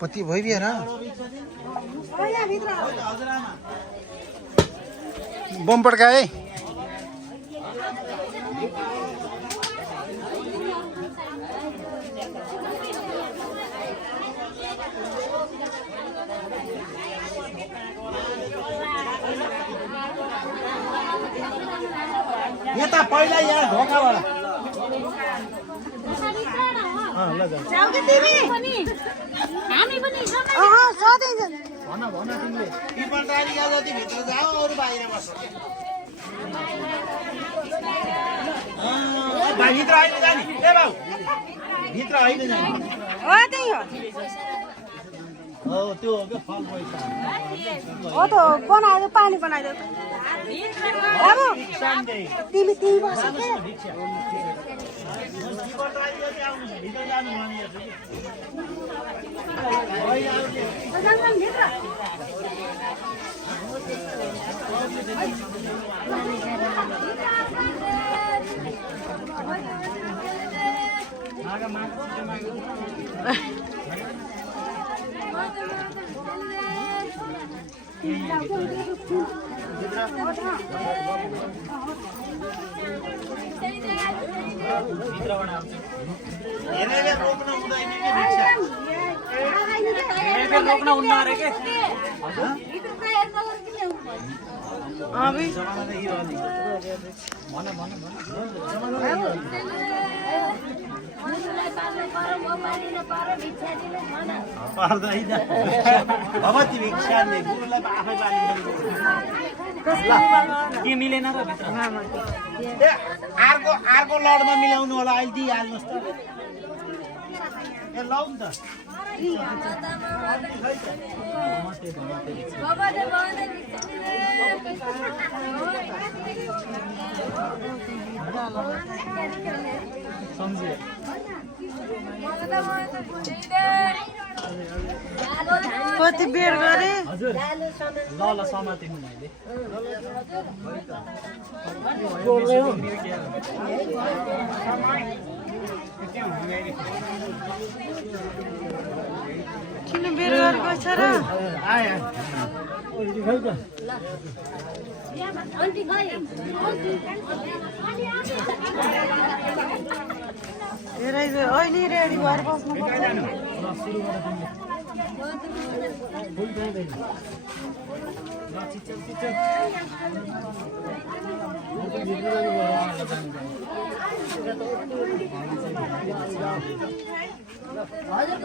पति भइबिएर बम पड्काए यता पहिला यहाँ ढोकाबाट भन तिमीले पिपलटारीका जति भित्र जाऊ अरू बाहिर बस्छ भित्र होइन जाने ए बाउ भित्र होइन जाने हो त्यो हो क्या फल पैसा हो त बनायो पानी बनाइदेऊ बाबु तिमी बस रोक्न हुन्न अरे के पर्दैन अब तिमी भिक्षाले गुरुलाई आफै के मिलेन र भित्र अर्को लडमा मिलाउनु होला अहिले दिइहाल्नुहोस् त ए लौ नि त कति बेर गरे हजुर ल ल समातिनु मैले किन बेर गरेको छ र हेरै अहिले रेडी भएर बस्नु हजुर